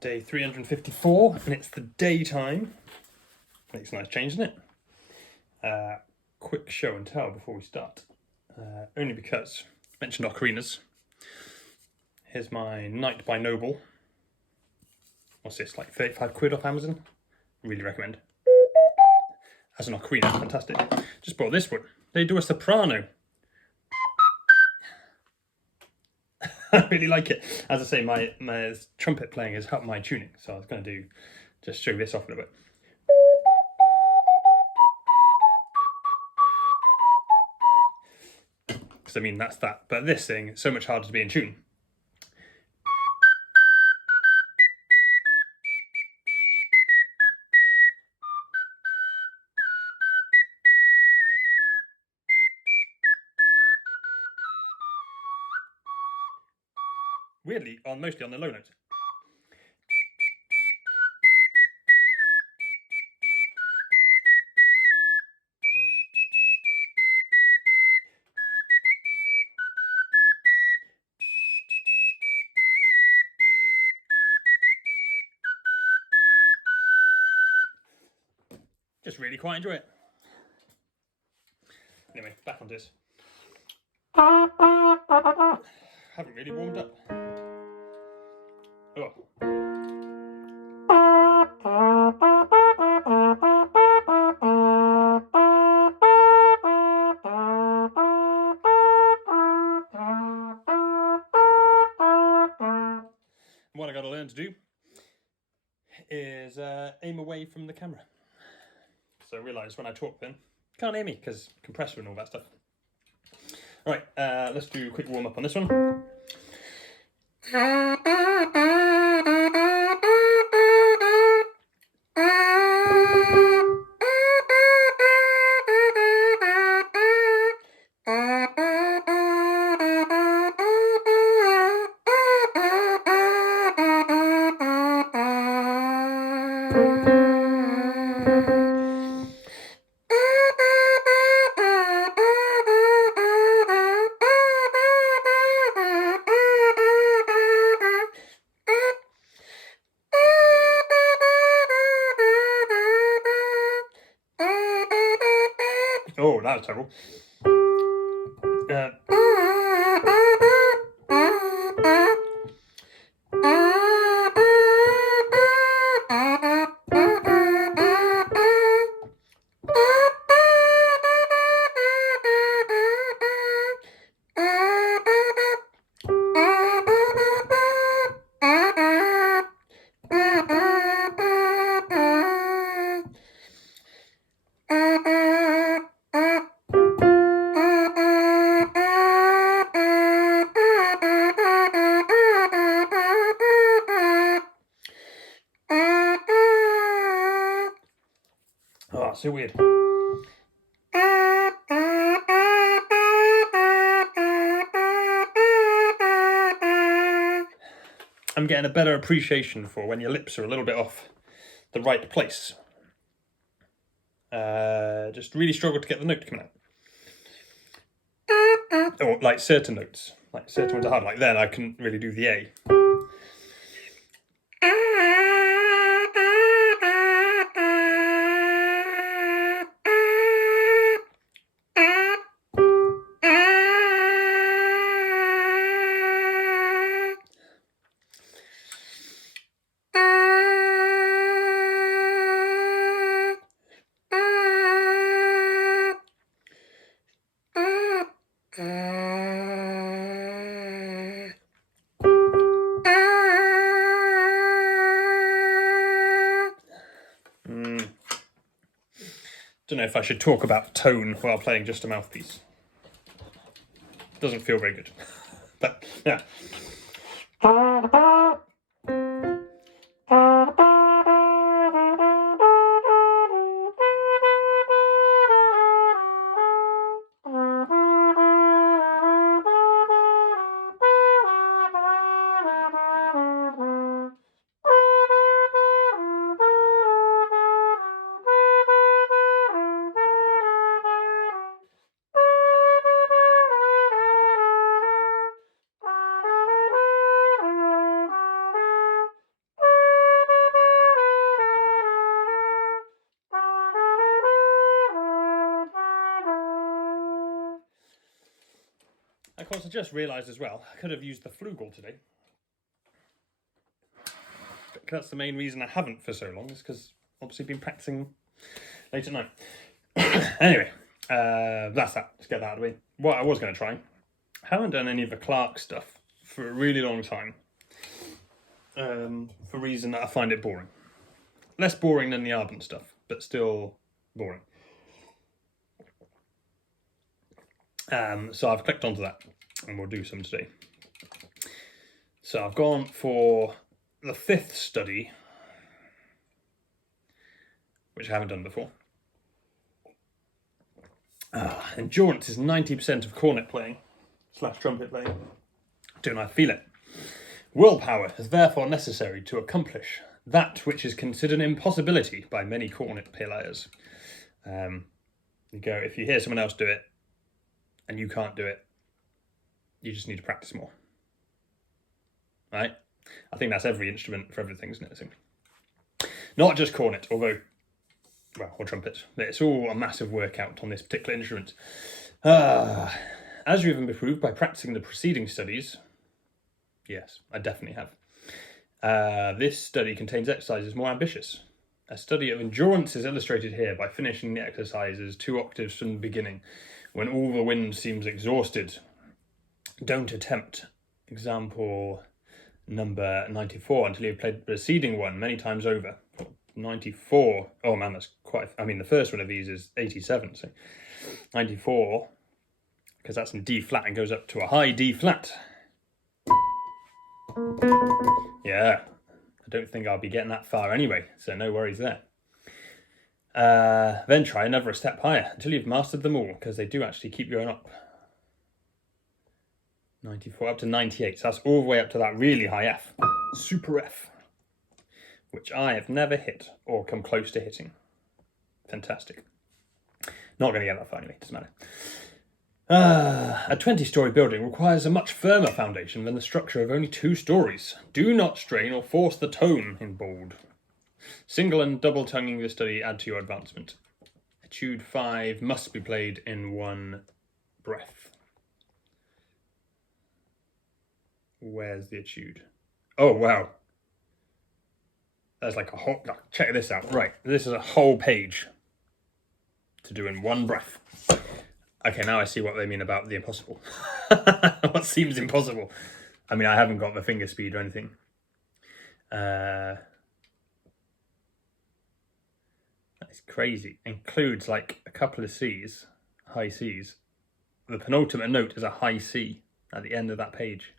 Day 354, and it's the daytime. Makes a nice change, doesn't it? Quick show and tell before we start. Only because I mentioned ocarinas. Here's my Knight by Noble. What's this, like 35 quid off Amazon? Really recommend. As an ocarina, fantastic. Just bought this one. They do a soprano. I really like it. As I say, my trumpet playing has helped my tuning, so I was going to just show this off a little bit. Because I mean, that's that. But this thing is so much harder to be in tune. Weirdly, mostly on the low notes. Just really quite enjoy it. Anyway, back on this. Haven't really warmed up. Oh. What I got to learn to do is aim away from the camera. So I realise when I talk then, can't hear me because compressor and all that stuff. Alright, let's do a quick warm up on this one. Oh, that was terrible. Oh, so weird. I'm getting a better appreciation for when your lips are a little bit off the right place. Just really struggle to get the note coming out. Or like certain notes. Like certain ones are hard. Like then I couldn't really do the A. Don't know if I should talk about tone while playing just a mouthpiece. Doesn't feel very good. But yeah. course, I just realised as well, I could have used the flugel today. That's the main reason I haven't for so long, is because obviously been practicing late at night. Anyway, that's that. Let's get that out of the way. What I was going to try, I haven't done any of the Clarke stuff for a really long time, for a reason that I find it boring. Less boring than the Arbon stuff, but still boring. So I've clicked onto that, and we'll do some today. So I've gone for the 5th study, which I haven't done before. Endurance is 90% of cornet playing / trumpet playing. Don't I feel it? Willpower is therefore necessary to accomplish that which is considered an impossibility by many cornet players. You go, if you hear someone else do it and you can't do it, you just need to practice more. Right? I think that's every instrument for everything, isn't it? Not just cornet, although, well, or trumpet. It's all a massive workout on this particular instrument. As you have improved by practicing the preceding studies, yes, I definitely have. This study contains exercises more ambitious. A study of endurance is illustrated here by finishing the exercises 2 octaves from the beginning, when all the wind seems exhausted. Don't attempt example number 94 until you've played the preceding one many times over. 94. Oh man, that's quite. I mean, the first one of these is 87, so 94, because that's in D flat and goes up to a high D flat. Yeah, I don't think I'll be getting that far anyway, so no worries there. Then try another step higher until you've mastered them all, because they do actually keep going up. 94 up to 98, so that's all the way up to that really high F, super F, which I have never hit or come close to hitting. Fantastic. Not going to get that far anyway, doesn't matter. A 20-story building requires a much firmer foundation than the structure of only 2 stories. Do not strain or force the tone in bold. Single and double tonguing the study add to your advancement. Etude 5 must be played in 1 breath. Where's the etude? Oh, wow. That's like a whole... Check this out. Right, this is a whole page to do in 1 breath. Okay, now I see what they mean about the impossible. What seems impossible? I mean, I haven't got the finger speed or anything. That's crazy. Includes like a couple of C's, high C's. The penultimate note is a high C at the end of that page.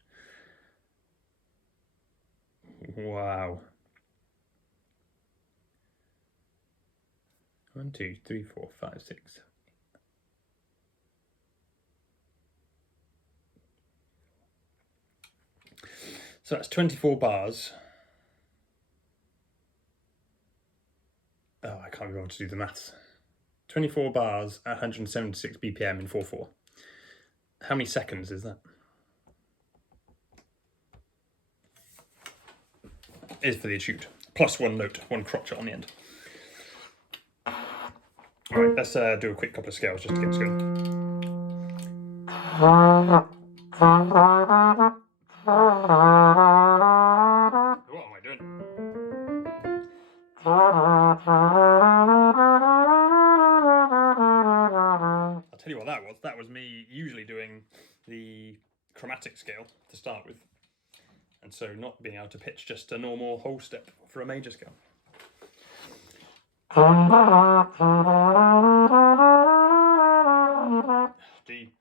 Wow. 1, 2, 3, 4, 5, 6. So that's 24 bars. Oh, I can't be able to do the maths. 24 bars at 176 BPM in 4/4. How many seconds is that? Is for the etude. Plus 1 note, 1 crotchet on the end. Alright, let's do a quick couple of scales just to get us going. What am I doing? I'll tell you what that was. That was me usually doing the chromatic scale to start with. And so not being able to pitch just a normal whole step for a major scale. D.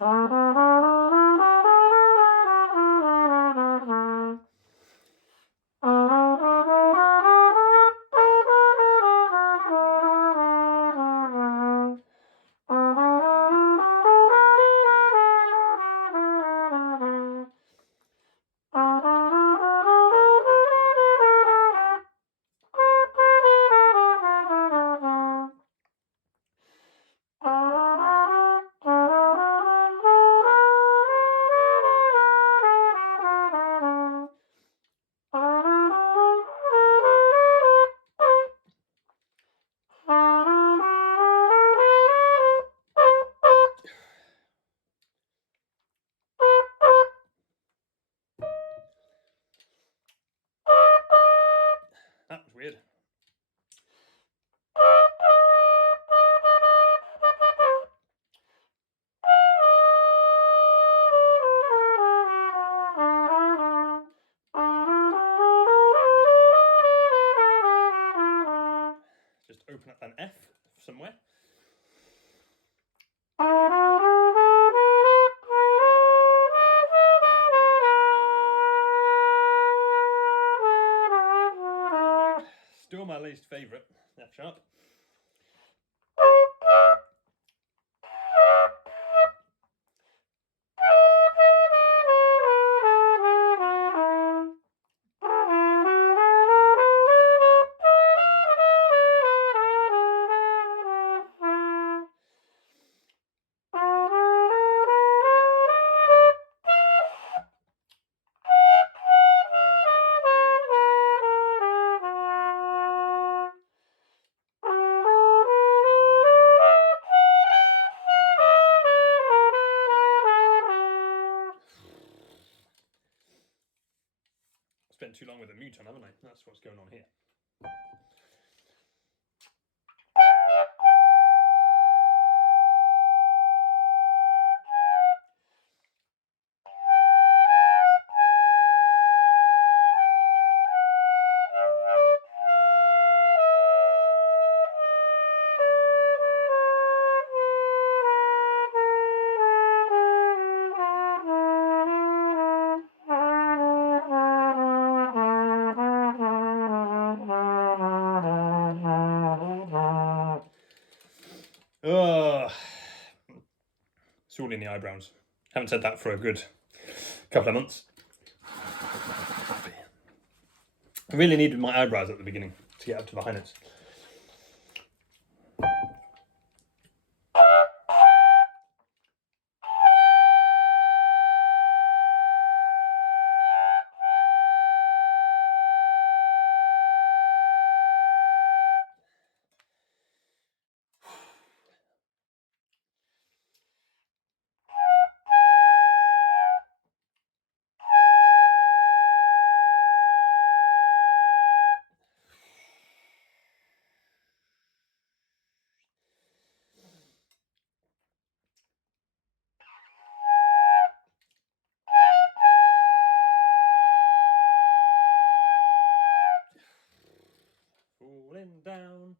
That was weird. Just open up an F somewhere. Still my least favourite, F sharp. Spent too long with a mute on, haven't I? That's what's going on here. Oh, it's all in the eyebrows. Haven't said that for a good couple of months. I really needed my eyebrows at the beginning to get up to the high notes. Falling down.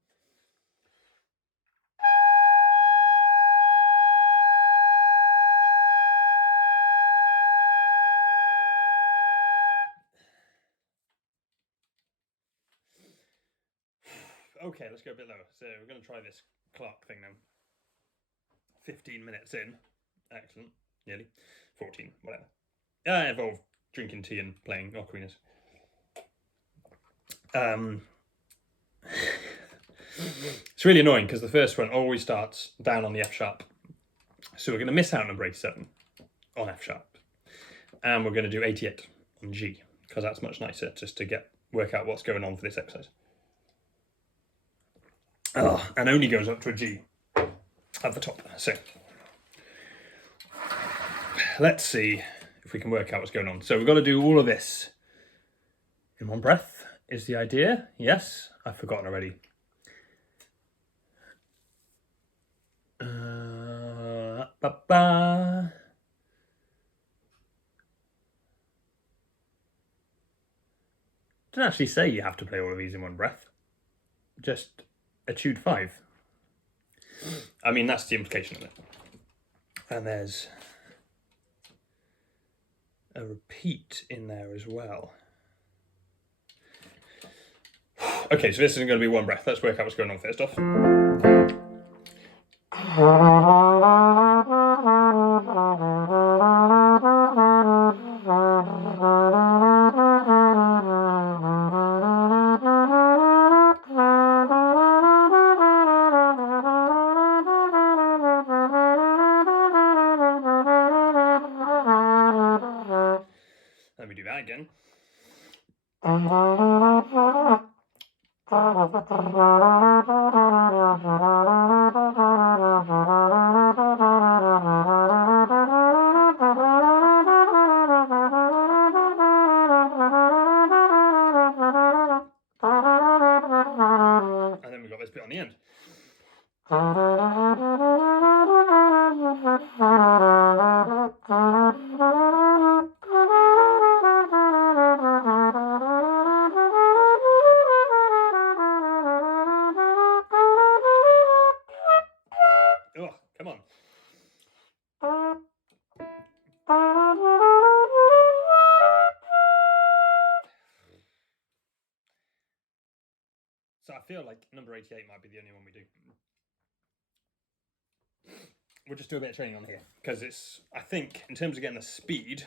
Okay, let's go a bit lower. So we're going to try this Clarke thing now. 15 minutes in. Excellent. Nearly. 14, whatever. I involved drinking tea and playing ocarinas. It's really annoying because the first one always starts down on the F sharp. So we're going to miss out number 87 on F sharp. And we're going to do 88 on G because that's much nicer just to work out what's going on for this exercise. And only goes up to a G at the top. So let's see if we can work out what's going on. So we've got to do all of this in one breath is the idea. Yes, I've forgotten already. Didn't actually say you have to play all of these in one breath. Just etude 5. I mean, that's the implication of it. And there's a repeat in there as well. Okay, so this isn't going to be one breath. Let's work out what's going on first off. Let me do that again. And then we've got this bit on the end. Oh, come on. So I feel like number 88 might be the only one we do. We'll just do a bit of training on here because it's, I think, in terms of getting the speed,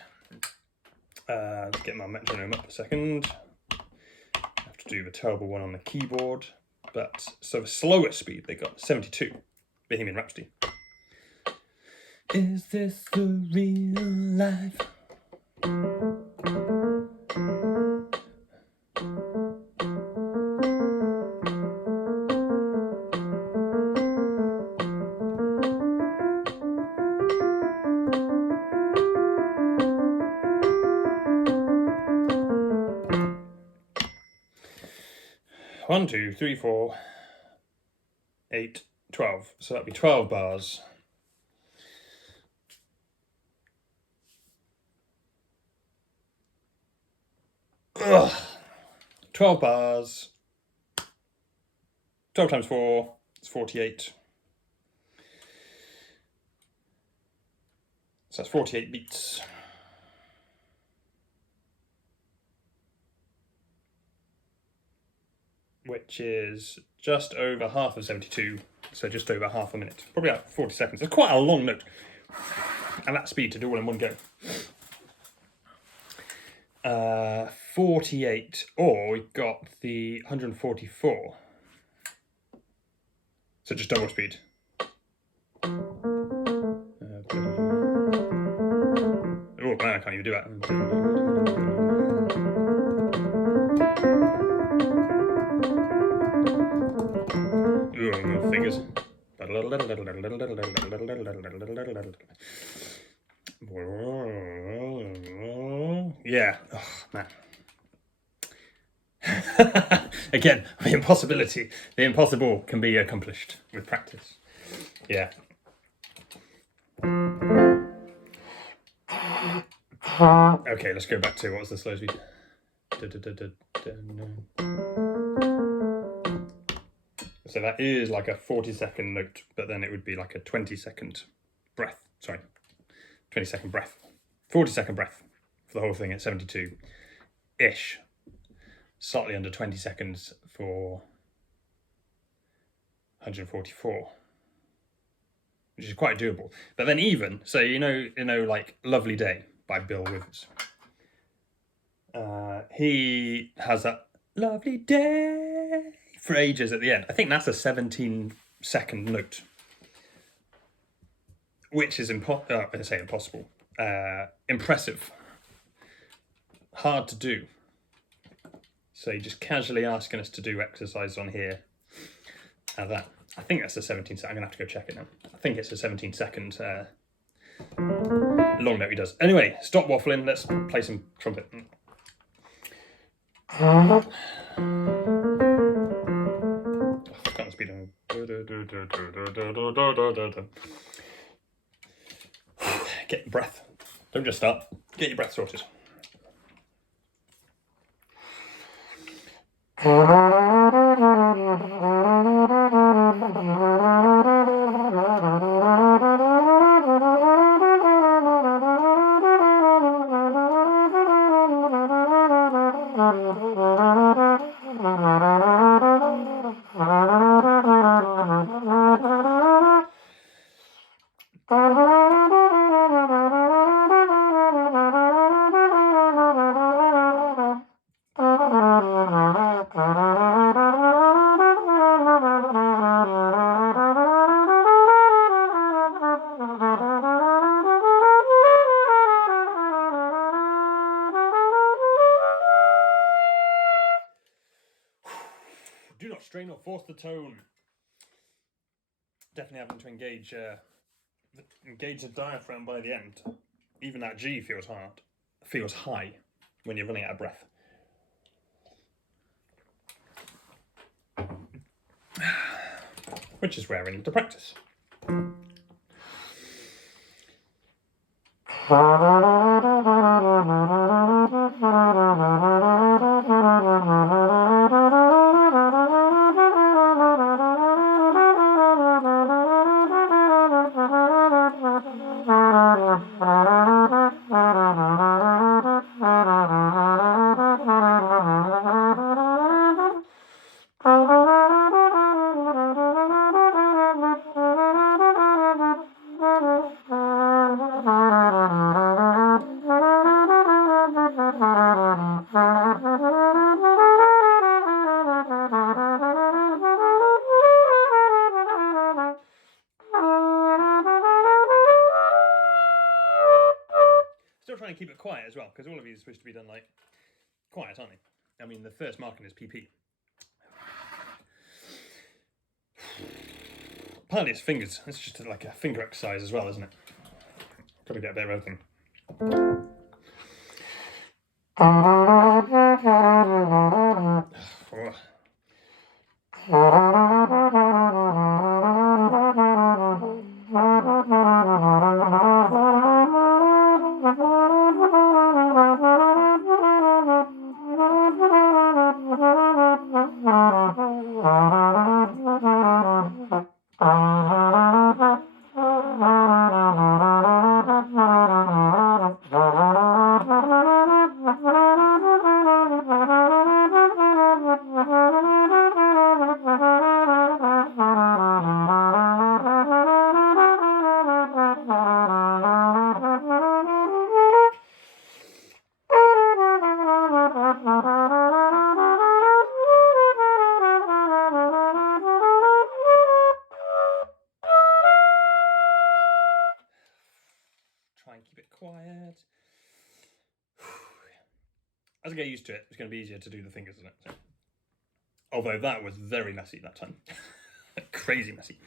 let's get my metronome up a second. I have to do the terrible one on the keyboard, but so the slower speed they got 72. Bohemian Rhapsody. Is this the real life? 1, 2, 3, 4, 8, 12. So that'd be 12 bars. Ugh. 12 bars. 12 times 4 is 48. So that's 48 beats. Which is just over half of 72, so just over half a minute. Probably about 40 seconds. It's quite a long note. And that speed to do all in one go. 48, or we got the 144. So just double speed. Oh man, I can't even do that. Ooh, fingers. Yeah. Oh, man. Again, the impossibility, the impossible can be accomplished with practice. Yeah. Okay, let's go back to what was the slow speed? So that is like a 40-second note, but then it would be like a 20-second breath. Sorry, 20-second breath. 40-second breath for the whole thing at 72-ish. Slightly under 20 seconds for 144, which is quite doable. But then even, so you know, like Lovely Day by Bill Withers. He has that lovely day for ages at the end. I think that's a 17-second note, which is impossible. Impressive. Hard to do. So you're just casually asking us to do exercise on here. That. I think that's a 17 second. I'm going to have to go check it now. I think it's a 17-second long note he does. Anyway, stop waffling. Let's play some trumpet. Oh, can't speed on. Get your breath. Don't just start. Get your breath sorted. force the tone. Definitely having to engage the diaphragm by the end. Even that G feels high when you're running out of breath. Which is where we need to practice. Still trying to keep it quiet as well, because all of these are supposed to be done like quiet, aren't they? I mean, the first marking is PP. Partly it's fingers. It's just like a finger exercise as well, isn't it? Got to get a bit of everything. Try and keep it quiet. As I get used to it, it's going to be easier to do the fingers, isn't it? So. Although that was very messy that time. Crazy messy.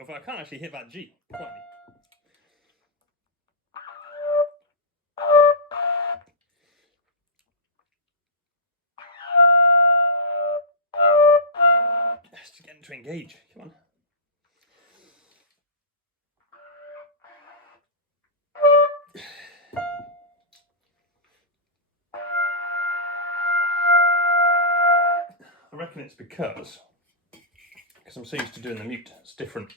Although I can't actually hit that G quietly. Just getting to engage. Come on. I reckon it's because I'm so used to doing the mute. It's different.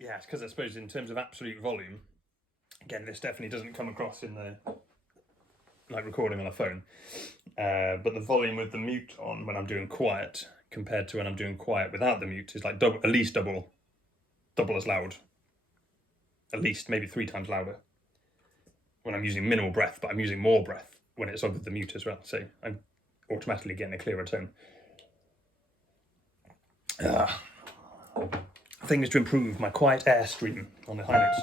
Yeah, it's because I suppose in terms of absolute volume, again, this definitely doesn't come across in the like recording on a phone, but the volume with the mute on when I'm doing quiet compared to when I'm doing quiet without the mute is like at least double as loud, at least maybe 3 times louder when I'm using minimal breath, but I'm using more breath when it's on with the mute as well, so I'm automatically getting a clearer tone. Things to improve my quiet air stream on the high notes.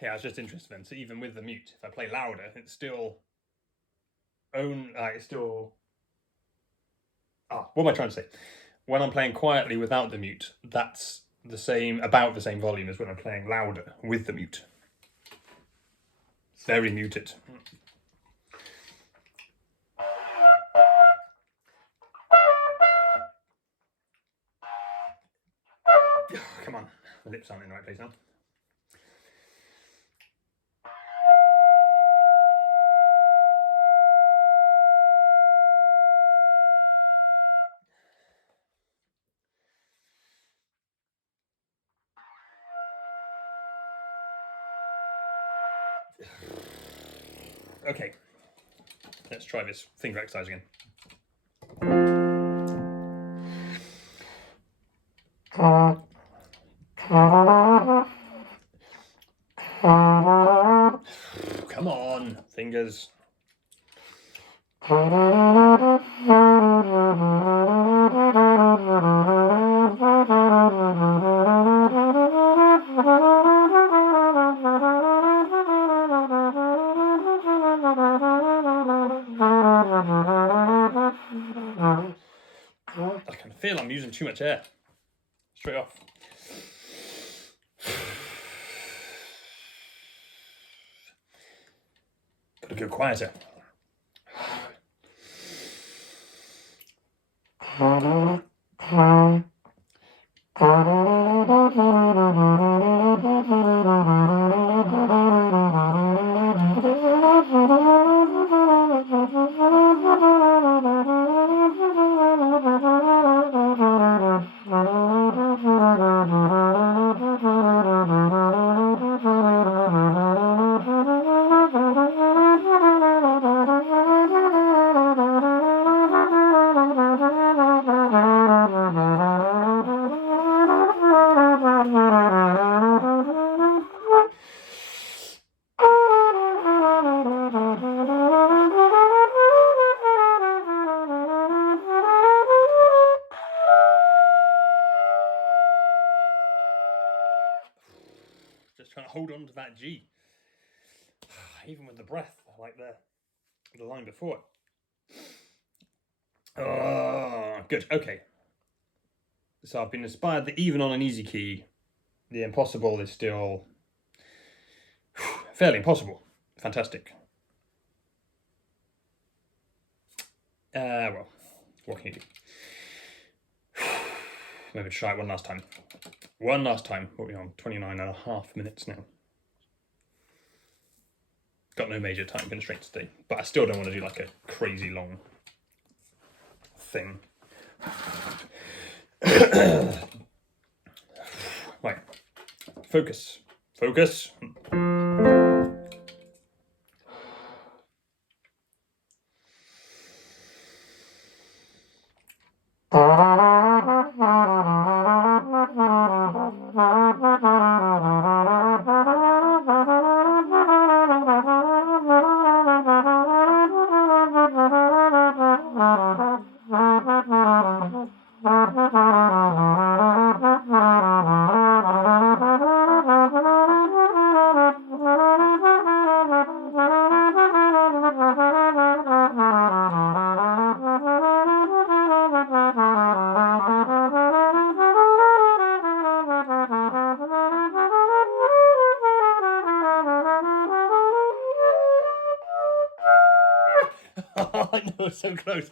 Yeah, I was just interested then. So even with the mute, if I play louder, it's still it's still. What am I trying to say? When I'm playing quietly without the mute, that's about the same volume as when I'm playing louder with the mute. It's very muted. Come on, the lips aren't in the right place now. Okay, let's try this finger exercise again. Come on, fingers. I can feel I'm using too much air. Straight off. Gotta go quieter. Just trying to hold on to that G. Even with the breath, like the line before. Oh, good. Okay. So I've been inspired that even on an easy key, the impossible is still fairly impossible. Fantastic. Well, what can you do? Maybe try it one last time. One last time. What are we on? 29.5 minutes now. Got no major time constraints today, but I still don't want to do like a crazy long thing. Right. Focus. Focus. I know, so close.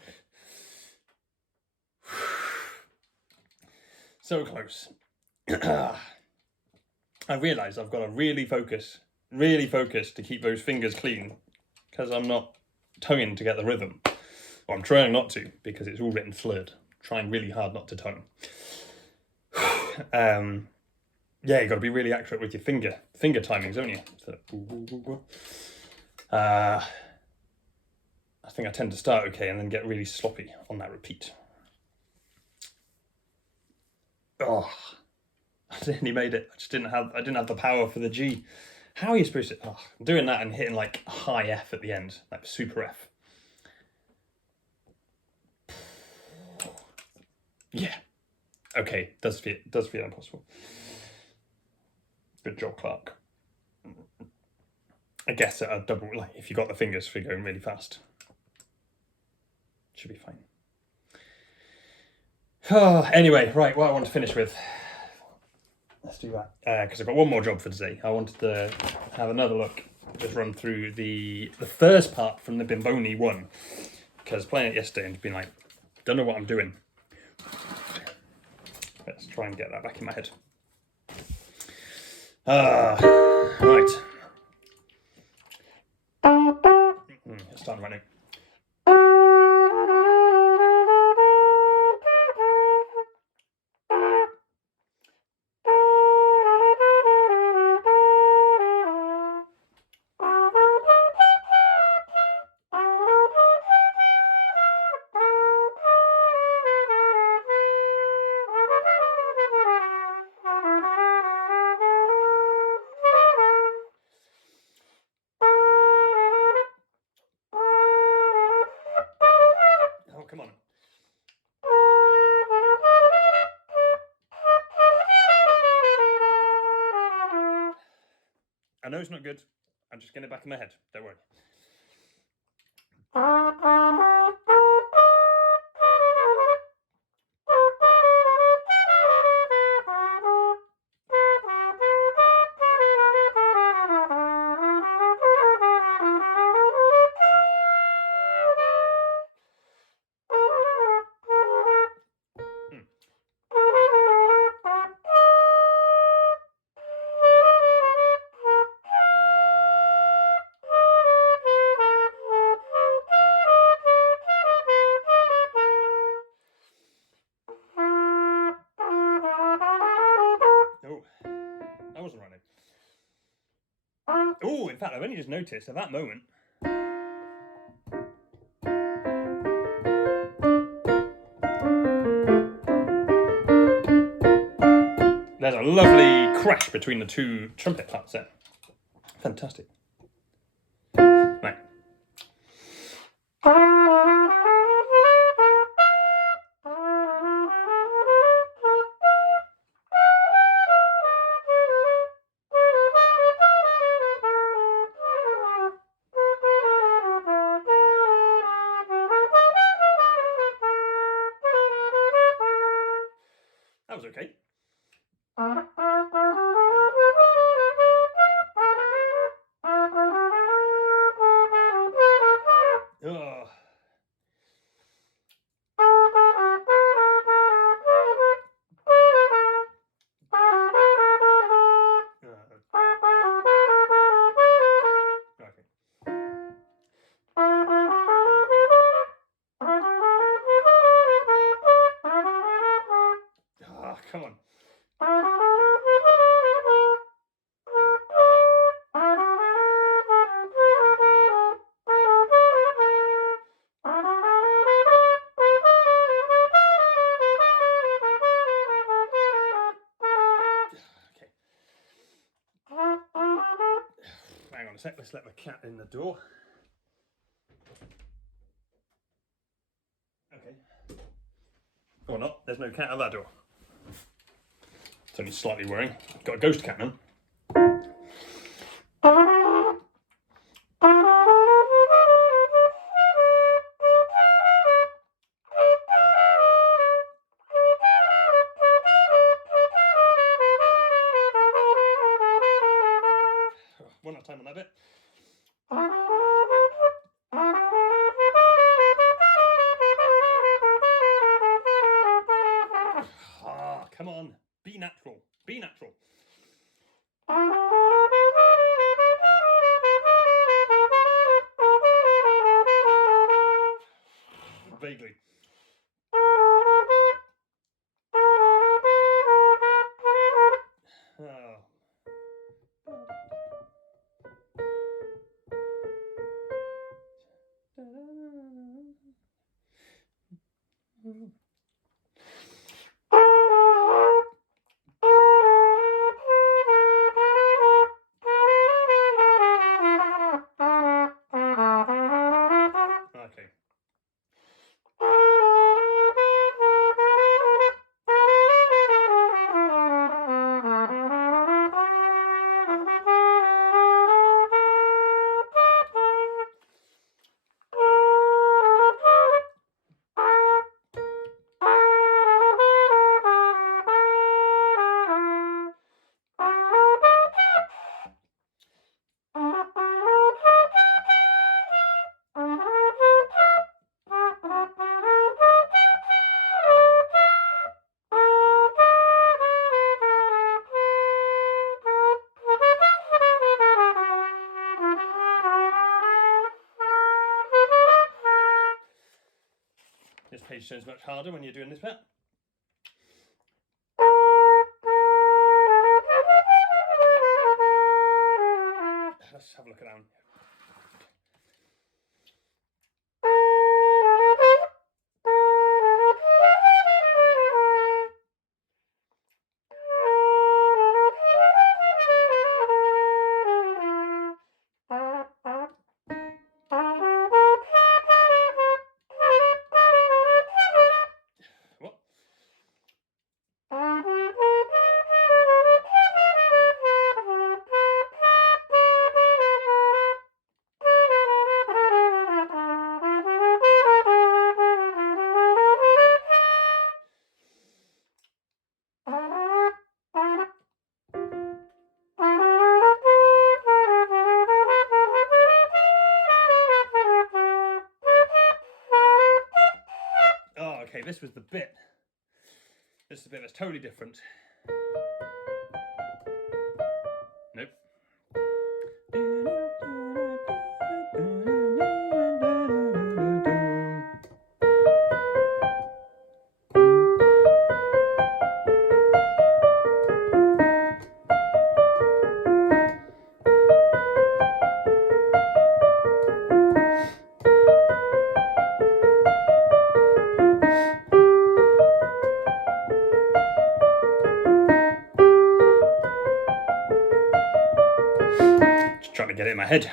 So close. I realise I've got to really focus to keep those fingers clean, because I'm not tonguing to get the rhythm. Well, I'm trying not to, because it's all written slurred. Trying really hard not to tongue. Yeah, you've got to be really accurate with your finger timings, haven't you? So, I think I tend to start okay and then get really sloppy on that repeat. Oh, I nearly made it. I didn't have the power for the G. How are you supposed to? Oh, doing that and hitting like high F at the end, like super F. Yeah. Okay, does feel impossible. Good job, Clarke. I guess at a double, like if you got the fingers for going really fast, should be fine. Anyway, right, what I want to finish with, let's do that, because I've got one more job for today. I wanted to have another look, just run through the first part from the Bimboni one, because playing it yesterday and been like, don't know what I'm doing. Let's try and get that back in my head. Right. It's starting right now. Oh, come on. I know it's not good. I'm just getting it back in my head. Don't worry. Oh, that wasn't right. Oh, in fact, I've only just noticed at that moment. There's a lovely crash between the two trumpet parts there. Fantastic. Right. That was okay. Oh. Okay. Oh, come on. Okay. Hang on a sec, let's let the cat in the door. Okay. Or not, there's no cat at that door. It's only slightly worrying. Got a ghost cat now. One more time on that bit. Ah, come on. Be natural. Be natural. Vaguely. Oh. Okay. change tones much harder when you're doing this bit. Let's have a look at that one. What? Oh, okay, this was the bit. This is the bit that's totally different. Nope. Just trying to get it in my head.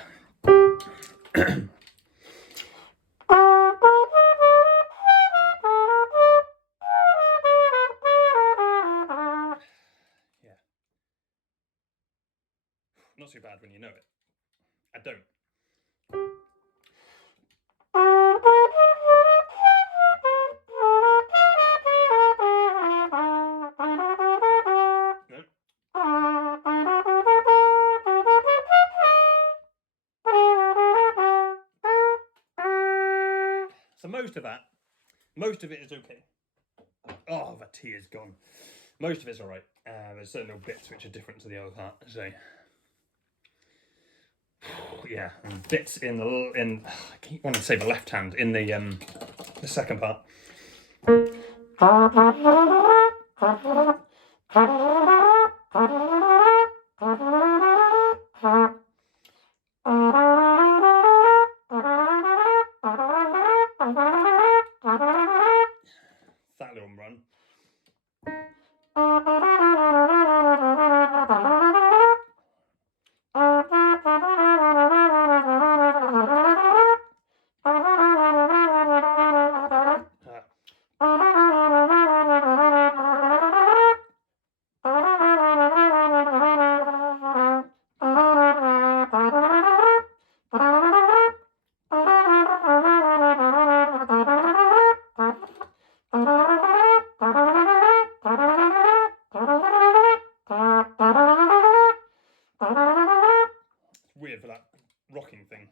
Yeah. Not too bad when you know it. I don't. No. So most of it is okay. Oh, the T is gone. Most of it's all right. There's certain little bits which are different to the other part. So yeah, and bits in I keep wanting to say the left hand in the second part. That little run. Weird for that rocking thing.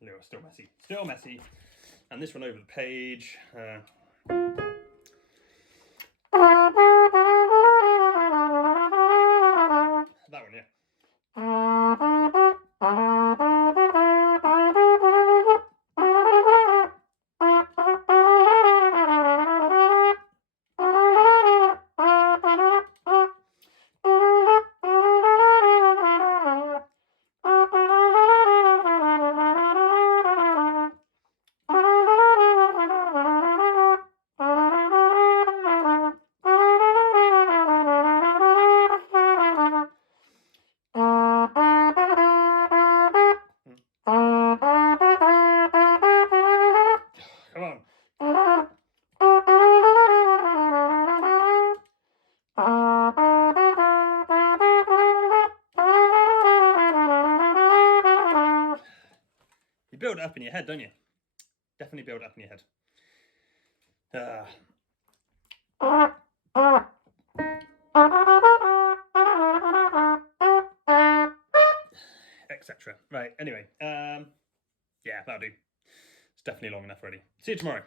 No, still messy. Still messy. And this one over the page. That one, yeah. Come on. You build it up in your head, don't you? Definitely build it up in your head. Etc. Right, anyway. Yeah, that'll do. It's definitely long enough already. See you tomorrow.